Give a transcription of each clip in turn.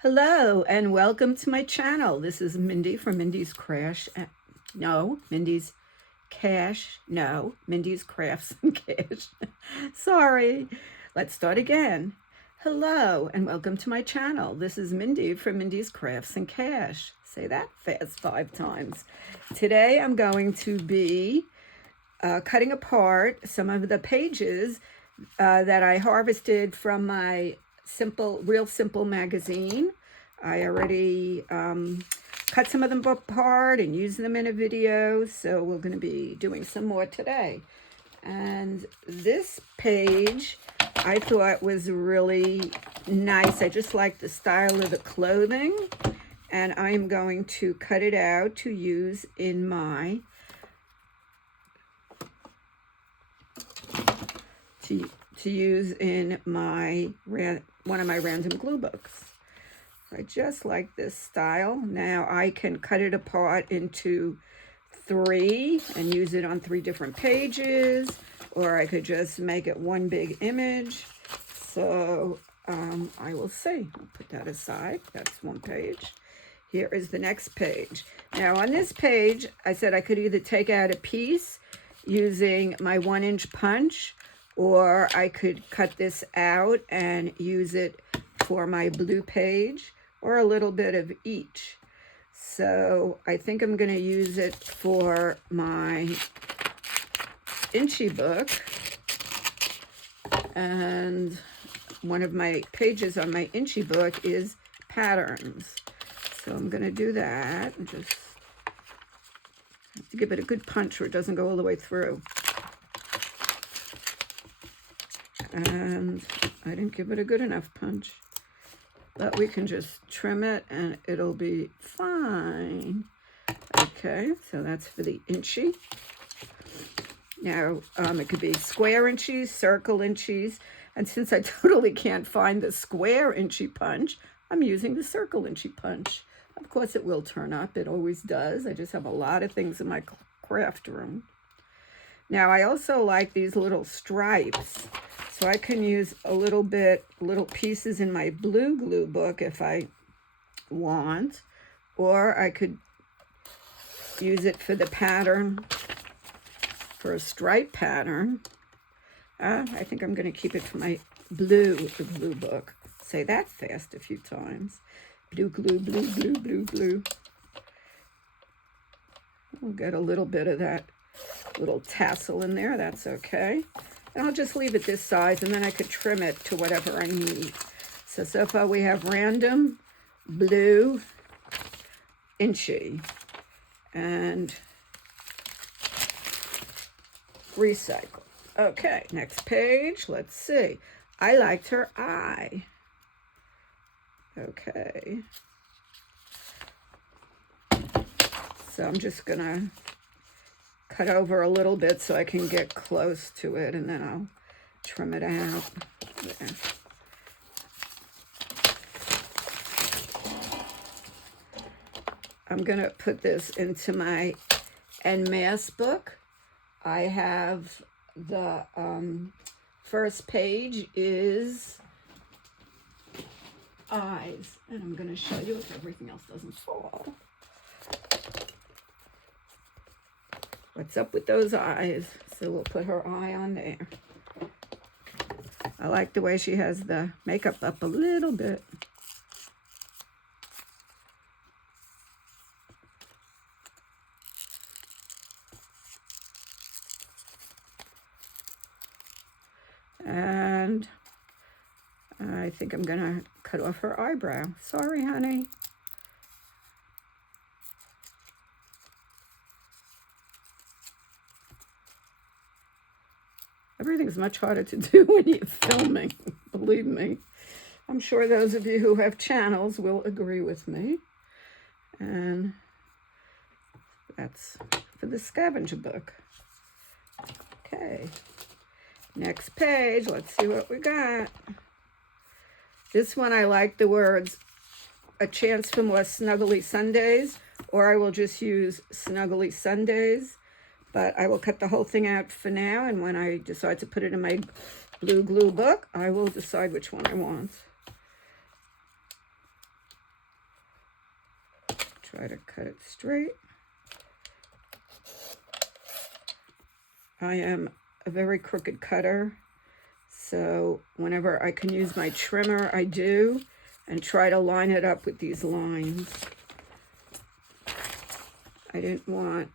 Hello and welcome to my channel. This is Mindy from Mindy's Mindy's Cash. No, Mindy's Crafts and Cash. Sorry. Let's start again. Hello and welcome to my channel. This is Mindy from Mindy's Crafts and Cash. Say that fast 5 times. Today I'm going to be cutting apart some of the pages that I harvested from my Real Simple magazine. I already cut some of them apart and used them in a video, so we're going to be doing some more today. And this page I thought was really nice. I just like the style of the clothing, and I'm going to cut it out to use in my one of my random glue books. I just like this style. Now I can cut it apart into 3 and use it on 3 different pages, or I could just make it one big image. So I will see. I'll put that aside. That's one page. Here is the next page. Now on this page, I said I could either take out a piece using my 1-inch punch, or I could cut this out and use it for my blue page, or a little bit of each. So I think I'm going to use it for my Inchy book. And one of my pages on my Inchy book is patterns. So I'm going to do that and just have to give it a good punch or it doesn't go all the way through. And I didn't give it a good enough punch, but we can just trim it and it'll be fine. Okay, so that's for the Inchy. Now it could be square Inchies, circle Inchies, and since I totally can't find the square Inchy punch, I'm using the circle Inchy punch. Of course it will turn up, it always does. I just have a lot of things in my craft room. Now I also like these little stripes. So I can use little pieces in my blue glue book if I want, or I could use it for the pattern, for a stripe pattern. I think I'm going to keep it for my blue book. Say that fast a few times. Blue glue, blue, blue, blue, blue. We'll get a little bit of that little tassel in there. That's okay. And I'll just leave it this size, and then I could trim it to whatever I need. So far we have random, blue, Inchy, and recycle. Okay, next page. Let's see. I liked her eye. Okay. So I'm just going to cut over a little bit so I can get close to it, and then I'll trim it out. There. I'm going to put this into my En Masse book. I have the first page is eyes, and I'm going to show you if everything else doesn't fall. What's up with those eyes? So we'll put her eye on there. I like the way she has the makeup up a little bit. And I think I'm gonna cut off her eyebrow. Sorry, honey. Everything's much harder to do when you're filming, believe me. I'm sure those of you who have channels will agree with me. And that's for the scavenger book. Okay, next page, let's see what we got. This one I like the words, a chance for more snuggly Sundays, or I will just use snuggly Sundays. But I will cut the whole thing out for now, and when I decide to put it in my blue glue book, I will decide which one I want. try to cut it straight. I am a very crooked cutter, so whenever I can use my trimmer, I do, and try to line it up with these lines. I didn't want,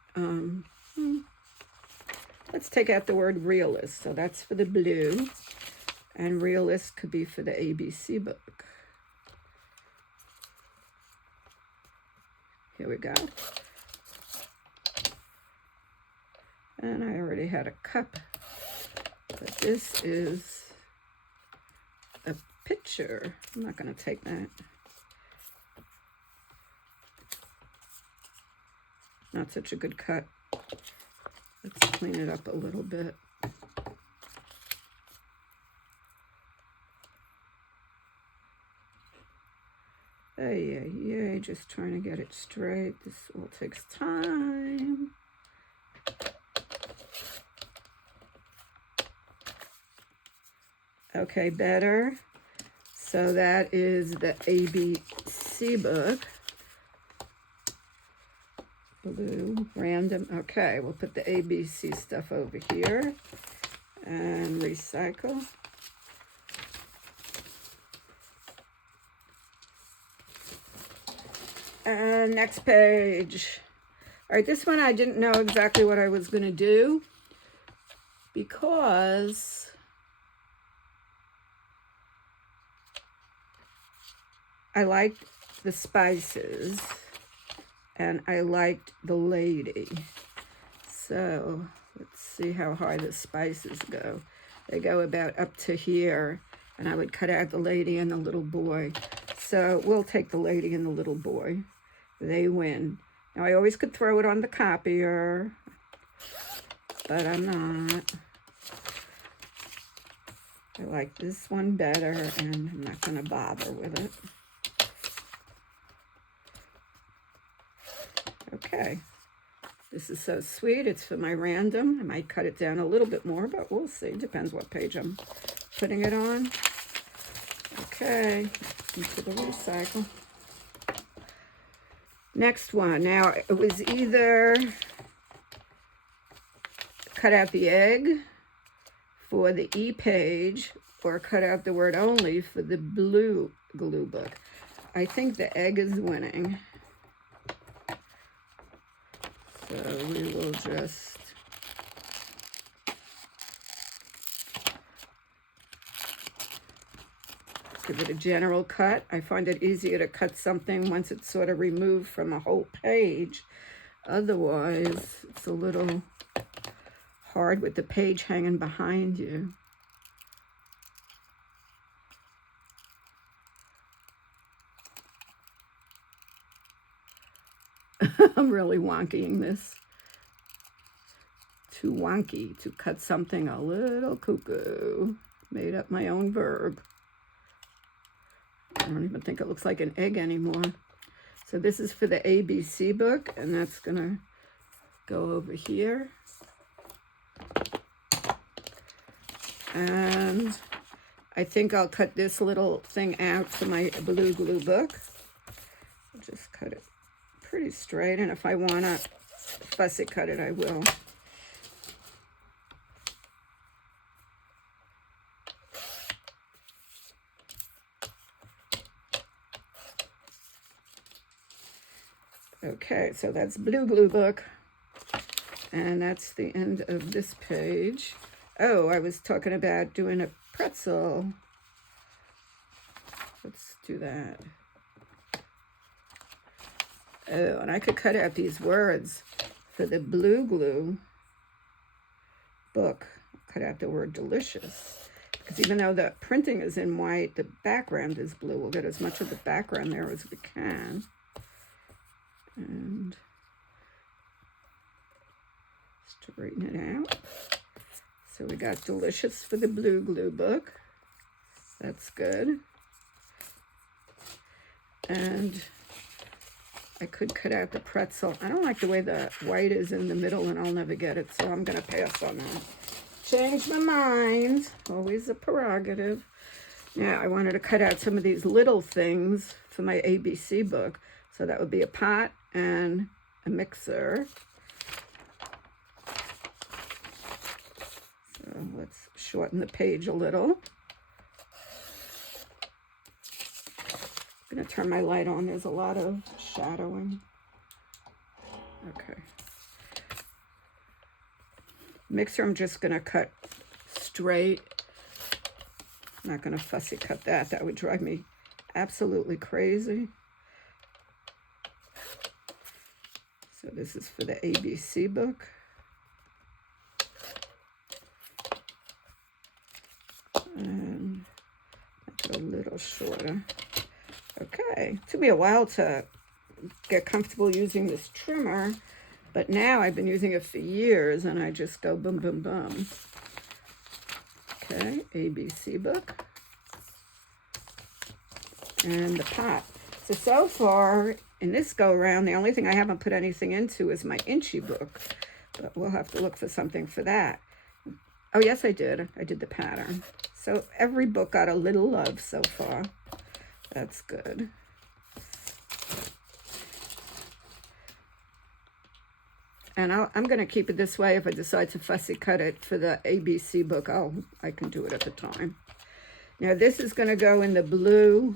let's take out the word realist. So that's for the blue, and realist could be for the ABC book. Here we go. And I already had a cup, but this is a picture. I'm not going to take that. Not such a good cut. Let's clean it up a little bit. Yeah, just trying to get it straight. This all takes time. Okay, better. So that is the ABC book. Blue, random. Okay, we'll put the ABC stuff over here and recycle. And next page. All right, this one I didn't know exactly what I was going to do because I liked the spices and I liked the lady. So let's see how high the spices go. They go about up to here, and I would cut out the lady and the little boy. So we'll take the lady and the little boy. They win. Now I always could throw it on the copier, but I'm not. I like this one better, and I'm not going to bother with it. Okay, this is so sweet. It's for my random. I might cut it down a little bit more, but we'll see. Depends what page I'm putting it on. Okay, into the recycle. Next one. Now, it was either cut out the egg for the E page or cut out the word only for the blue glue book. I think the egg is winning. So we will just give it a general cut. I find it easier to cut something once it's sort of removed from a whole page. Otherwise, it's a little hard with the page hanging behind you. I'm really wonkying this. Too wonky to cut something a little cuckoo. Made up my own verb. I don't even think it looks like an egg anymore. So this is for the ABC book, and that's gonna go over here. And I think I'll cut this little thing out for my blue glue book. I'll just cut it pretty straight, and if I want to fussy cut it, I will. Okay, so that's blue glue book, and that's the end of this page. Oh, I was talking about doing a pretzel. Let's do that. Oh, and I could cut out these words for the blue glue book. Cut out the word delicious. Because even though the printing is in white, the background is blue. We'll get as much of the background there as we can. And straighten it out. So we got delicious for the blue glue book. That's good. And I could cut out the pretzel. I don't like the way the white is in the middle, and I'll never get it, so I'm going to pass on that. Change my mind. Always a prerogative. Yeah, I wanted to cut out some of these little things for my ABC book. So that would be a pot and a mixer. So let's shorten the page a little. I'm going to turn my light on. There's a lot of shadowing. Okay. Mixer, I'm just going to cut straight. I'm not going to fussy cut that. That would drive me absolutely crazy. So this is for the ABC book. And make it a little shorter. Okay, it took me a while to get comfortable using this trimmer, but now I've been using it for years and I just go boom, boom, boom. Okay, ABC book. And the pot. So far in this go around, the only thing I haven't put anything into is my Inchy book, but we'll have to look for something for that. Oh yes, I did the pattern. So every book got a little love so far. That's good. And I'm going to keep it this way. If I decide to fussy cut it for the ABC book, I can do it at the time. Now this is going to go in the blue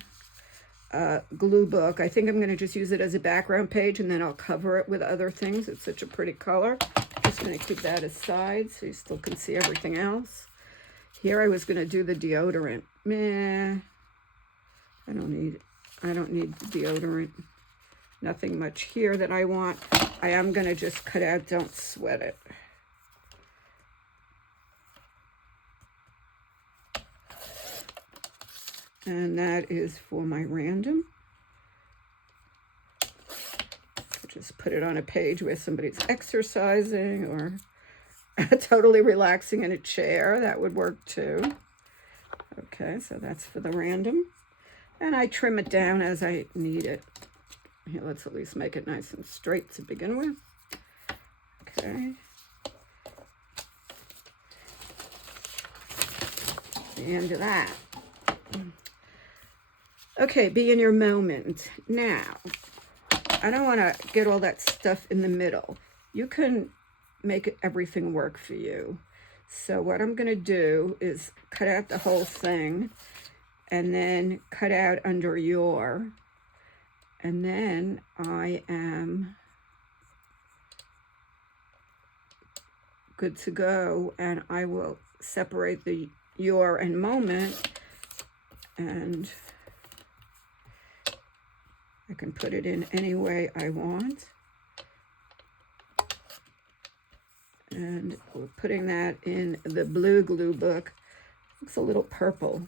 glue book. I think I'm going to just use it as a background page and then I'll cover it with other things. It's such a pretty color. Just going to keep that aside so you still can see everything else. Here I was going to do the deodorant. Meh. I don't need the deodorant. Nothing much here that I want. I am going to just cut out Don't Sweat It. And that is for my random. Just put it on a page where somebody's exercising or totally relaxing in a chair. That would work too. Okay, so that's for the random. And I trim it down as I need it. Here, let's at least make it nice and straight to begin with. Okay. The end of that. Okay, be in your moment. Now, I don't want to get all that stuff in the middle. You can make everything work for you. So what I'm going to do is cut out the whole thing and then cut out under your, and then I am good to go, and I will separate the your and moment, and I can put it in any way I want. And we're putting that in the blue glue book. Looks a little purple.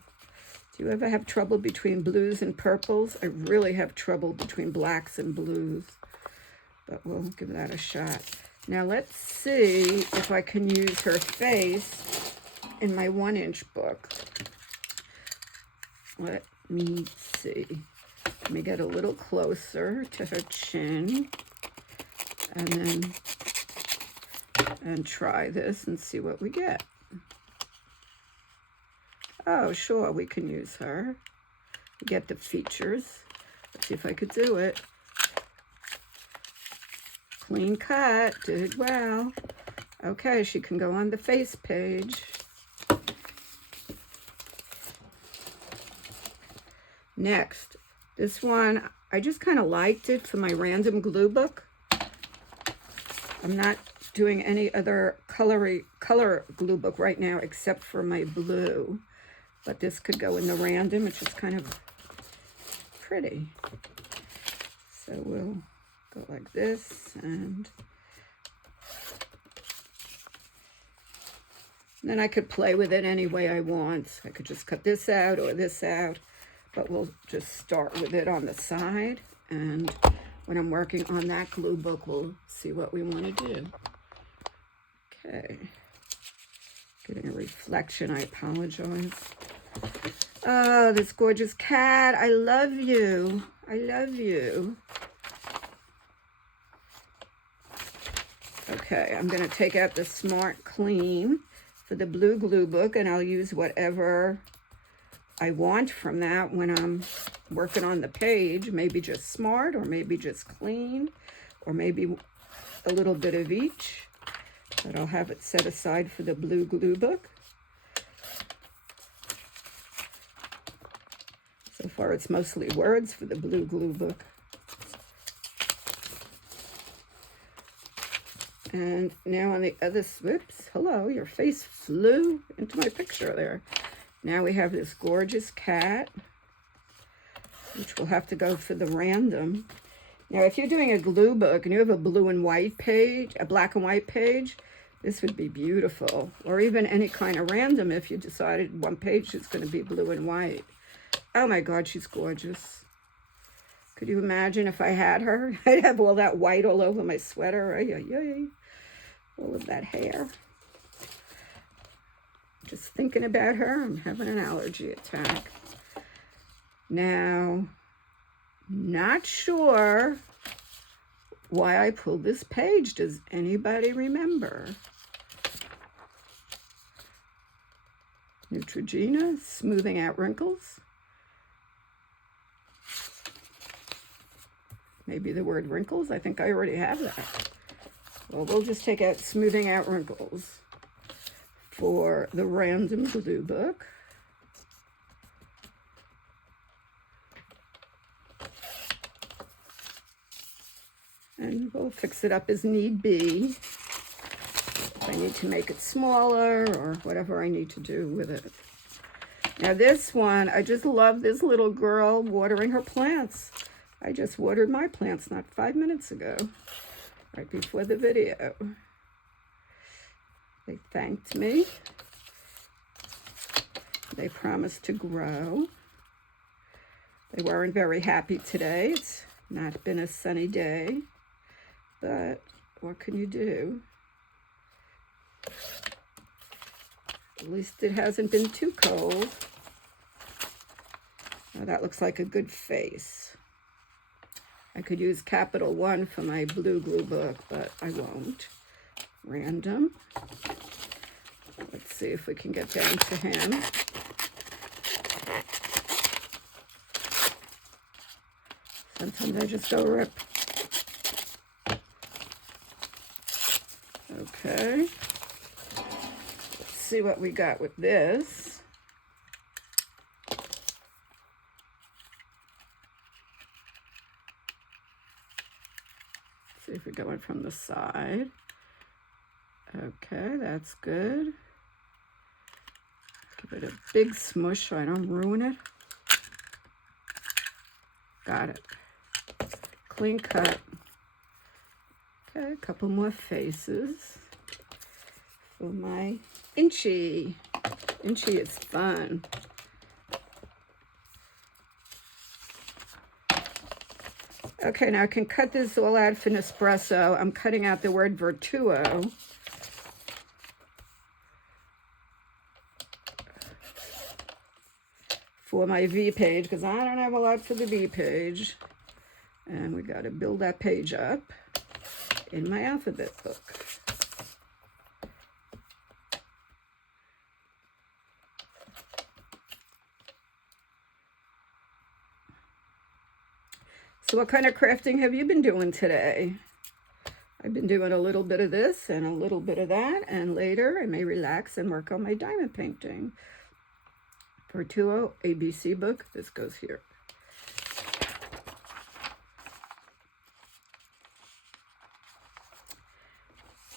Do you ever have trouble between blues and purples? I really have trouble between blacks and blues, but we'll give that a shot. Now let's see if I can use her face in my 1-inch book. Let me see. Let me get a little closer to her chin and try this and see what we get. Oh, sure, we can use her. Get the features. Let's see if I could do it. Clean cut, did well. Okay, she can go on the face page. Next, this one, I just kind of liked it for my random glue book. I'm not doing any other color glue book right now except for my blue. But this could go in the random, which is kind of pretty. So we'll go like this, and then I could play with it any way I want. I could just cut this out or this out, but we'll just start with it on the side. And when I'm working on that glue book, we'll see what we want to do. Okay. Getting a reflection, I apologize. Oh, this gorgeous cat. I love you. I love you. Okay, I'm going to take out the Smart Clean for the blue glue book, and I'll use whatever I want from that when I'm working on the page. Maybe just smart, or maybe just clean, or maybe a little bit of each. But I'll have it set aside for the blue glue book. So far it's mostly words for the blue glue book. And now on the other, whoops, hello, your face flew into my picture there. Now we have this gorgeous cat, which will have to go for the random. Now, if you're doing a glue book and you have a blue and white page, a black and white page, this would be beautiful. Or even any kind of random if you decided one page is going to be blue and white. Oh my God, she's gorgeous. Could you imagine if I had her? I'd have all that white all over my sweater. Ay, ay, ay. All of that hair. Just thinking about her, I'm having an allergy attack. Now, not sure why I pulled this page. Does anybody remember? Neutrogena, smoothing out wrinkles. Maybe the word wrinkles. I think I already have that. Well, we'll just take out smoothing out wrinkles for the random glue book. And we'll fix it up as need be. If I need to make it smaller or whatever I need to do with it. Now this one, I just love this little girl watering her plants. I just watered my plants not 5 minutes ago, right before the video. They thanked me. They promised to grow. They weren't very happy today. It's not been a sunny day, but what can you do? At least it hasn't been too cold. Now that looks like a good face. I could use capital 1 for my blue glue book, but I won't. Random. Let's see if we can get down to him. Sometimes I just go rip. Okay. Let's see what we got with this. See if we're going from the side. Okay, that's good. Give it a big smush so I don't ruin it. Got it. Clean cut. Okay, a couple more faces for my Inchy. Inchy is fun. Okay, now I can cut this all out for Nespresso. I'm cutting out the word Vertuo. For my V page, because I don't have a lot for the V page. And we got to build that page up in my alphabet book. So what kind of crafting have you been doing today? I've been doing a little bit of this and a little bit of that, and later I may relax and work on my diamond painting. Vertuo ABC book, this goes here.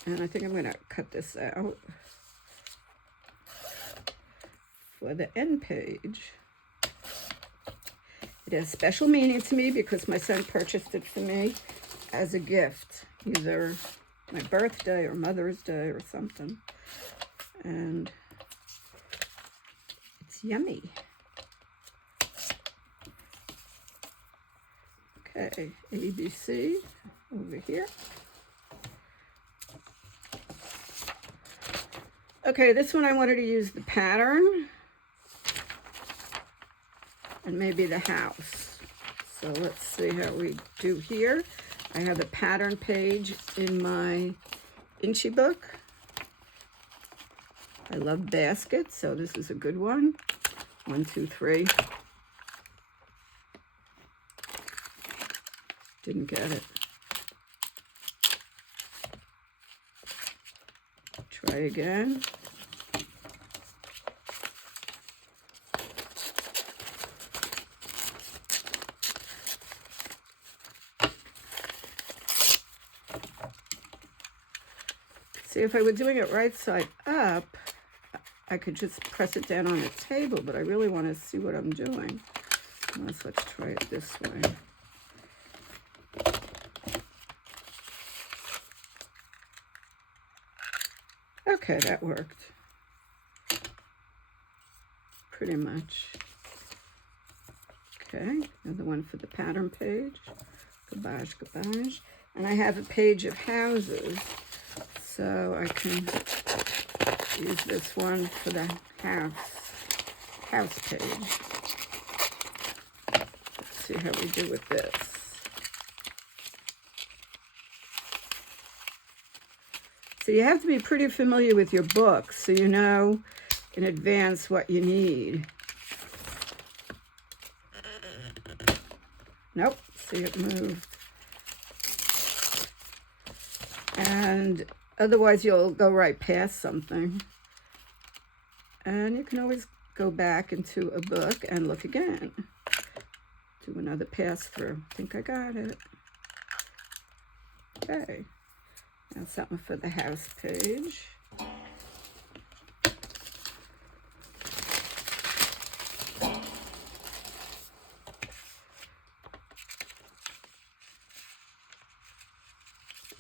And I think I'm going to cut this out for the end page. It has special meaning to me because my son purchased it for me as a gift, either my birthday or Mother's Day or something. And it's yummy. Okay, ABC over here. Okay, this one I wanted to use the pattern and maybe the house. So let's see how we do here. I have a pattern page in my Inchy book. I love baskets, so this is a good one. 1, 2, 3. Didn't get it. Try again. See, if I were doing it right side up, I could just press it down on the table, but I really want to see what I'm doing. Let's try it this way. Okay, that worked. Pretty much. Okay, another one for the pattern page. Garbage, garbage. And I have a page of houses, so I can use this one for the house page. Let's see how we do with this. So you have to be pretty familiar with your books so you know in advance what you need. Nope, see, it moved. And otherwise you'll go right past something. And you can always go back into a book and look again. Do another pass through. I think I got it. Okay. Now something for the house page.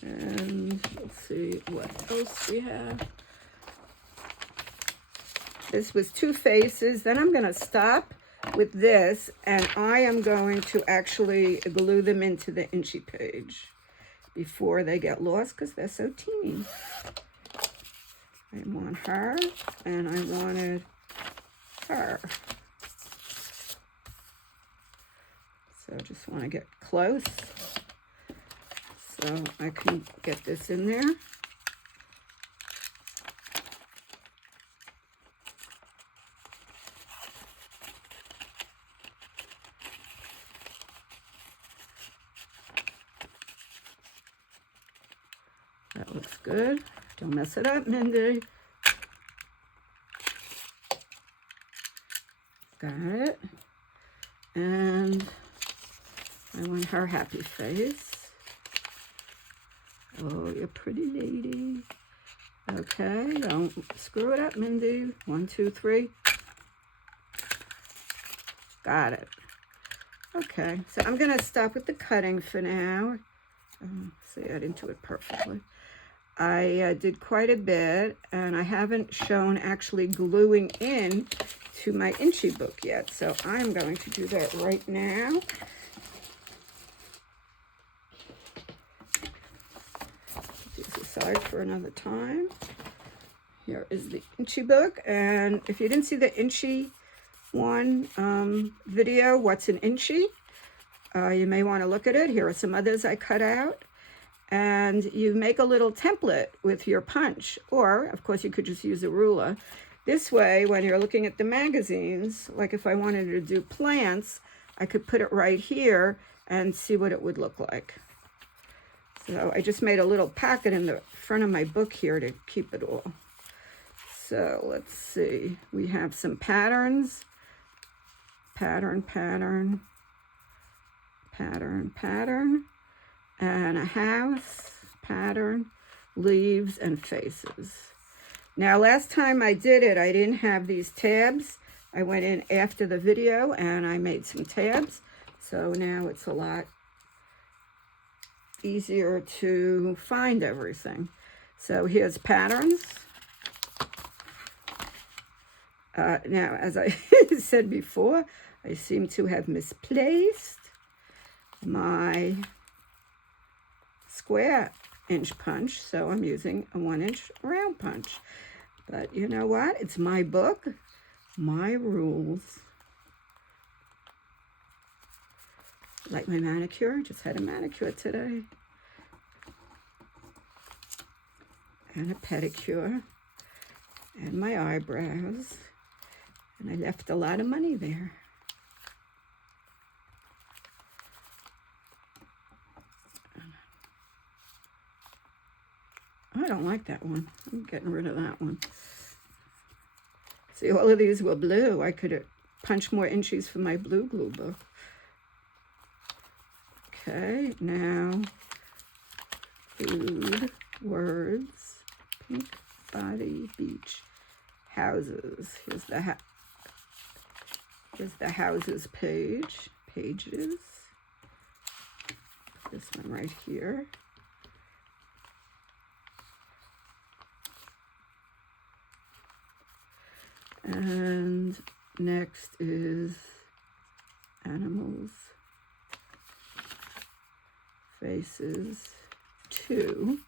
And let's see what else we have. This was 2 faces. Then I'm going to stop with this, and I am going to actually glue them into the Inchy page before they get lost because they're so teeny. I want her, and I wanted her. So I just want to get close so I can get this in there. That looks good. Don't mess it up, Mindy. Got it. And I want her happy face. Oh, you're a pretty lady. Okay, don't screw it up, Mindy. 1, 2, 3. Got it. Okay, so I'm going to stop with the cutting for now. See, I didn't do it perfectly. I did quite a bit, and I haven't shown actually gluing in to my Inchy book yet, so I'm going to do that right now. Put these aside for another time. Here is the Inchy book, and if you didn't see the Inchy one video, what's an Inchy? You may want to look at it. Here are some others I cut out. And you make a little template with your punch, or of course you could just use a ruler. This way, when you're looking at the magazines, like if I wanted to do plants, I could put it right here and see what it would look like. So I just made a little pocket in the front of my book here to keep it all. So let's see, we have some patterns. Pattern, pattern, pattern, pattern. And a house, pattern, leaves, and faces. Now, last time I did it, I didn't have these tabs. I went in after the video and I made some tabs. So now it's a lot easier to find everything. So here's patterns. Now, as I said before, I seem to have misplaced my square inch punch, so I'm using a 1-inch round punch. But you know what? It's my book, my rules. Like my manicure, just had a manicure today. And a pedicure. And my eyebrows. And I left a lot of money there. I don't like that one. I'm getting rid of that one. See, all of these were blue. I could punch more Inchies for my blue glue book. Okay, now food, words, pink body, beach, houses. Here's the houses page, pages. This one right here. And next is animals, faces, 2.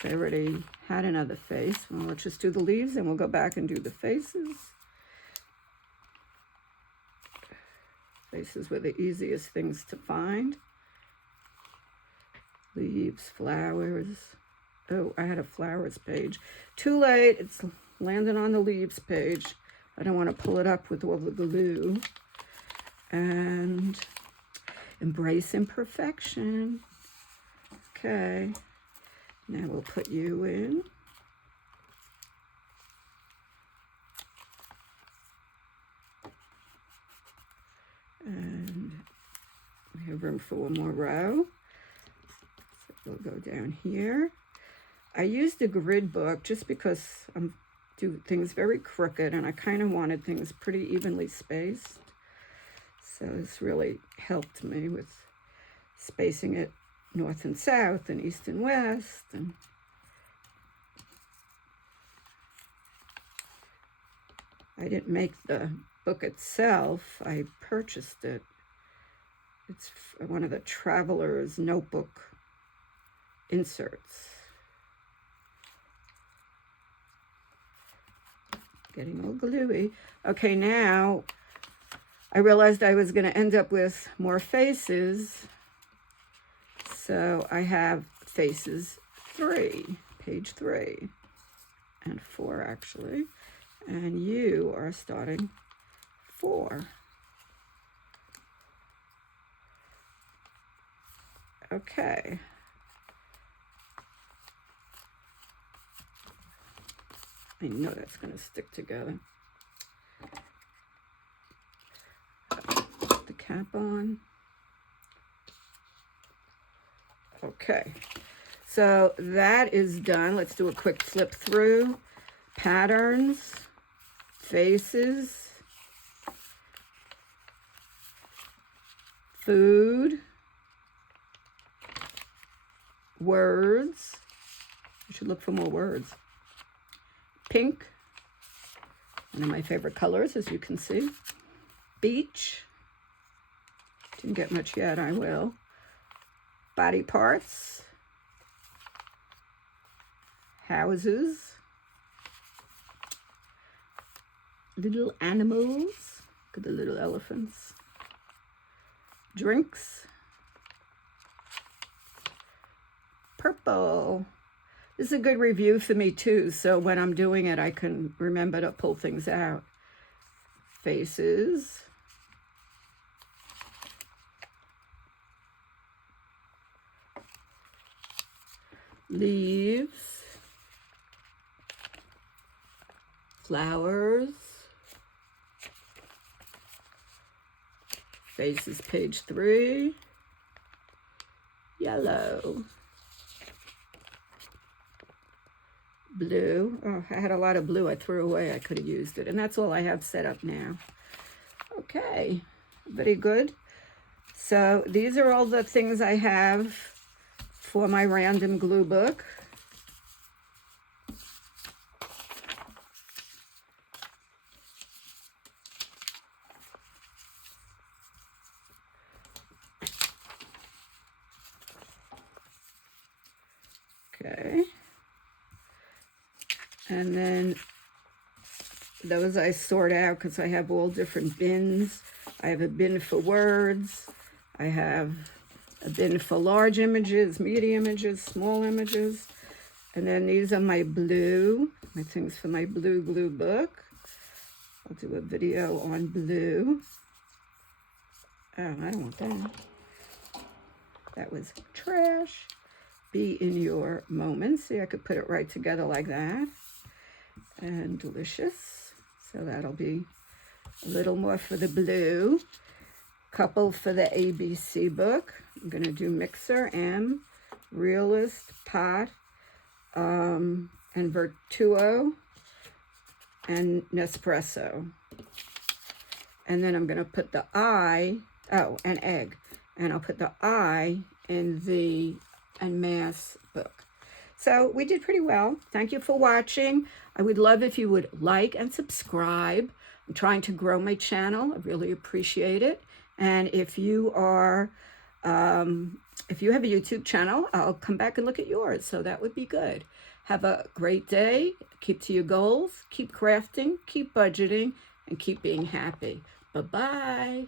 So I already had another face. Well, let's just do the leaves and we'll go back and do the faces. Faces were the easiest things to find. Leaves, flowers. Oh, I had a flowers page. Too late, it's landed on the leaves page. I don't want to pull it up with all the glue. And embrace imperfection. Okay, now we'll put you in. And we have room for one more row. So we'll go down here. I used a grid book just because I'm do things very crooked and I kind of wanted things pretty evenly spaced. So this really helped me with spacing it north and south and east and west. And I didn't make the book itself, I purchased it. It's one of the Traveler's Notebook inserts. Getting all gluey. Okay, now I realized I was going to end up with more faces. So I have faces 3, page 3, and 4 actually. And you are starting 4. Okay. I know that's going to stick together. Put the cap on. Okay, so that is done. Let's do a quick flip through. Patterns, faces, food, words. You should look for more words. Pink, one of my favorite colors, as you can see. Beach, didn't get much yet, I will. Body parts, houses, little animals, look at the little elephants, drinks, purple. This is a good review for me too, so when I'm doing it, I can remember to pull things out. Faces. Leaves. Flowers. Faces, page 3. Yellow. Blue. Oh, I had a lot of blue I threw away. I could have used it. And that's all I have set up now. Okay. Very good. So these are all the things I have for my random glue book. Okay. And then those I sort out because I have all different bins. I have a bin for words. I have a bin for large images, medium images, small images. And then these are my blue, my things for my blue glue book. I'll do a video on blue. Oh, I don't want that. That was trash. Be in your moment. See, I could put it right together like that. And delicious. So that'll be a little more for the blue. Couple for the ABC book. I'm going to do Mixer, M, Realist, Pot, and Vertuo, and Nespresso. And then I'm going to put the I, and egg. And I'll put the I in the Mass book. So we did pretty well. Thank you for watching. I would love if you would like and subscribe. I'm trying to grow my channel. I really appreciate it. And if you are, if you have a YouTube channel, I'll come back and look at yours. So that would be good. Have a great day. Keep to your goals. Keep crafting. Keep budgeting. And keep being happy. Bye-bye.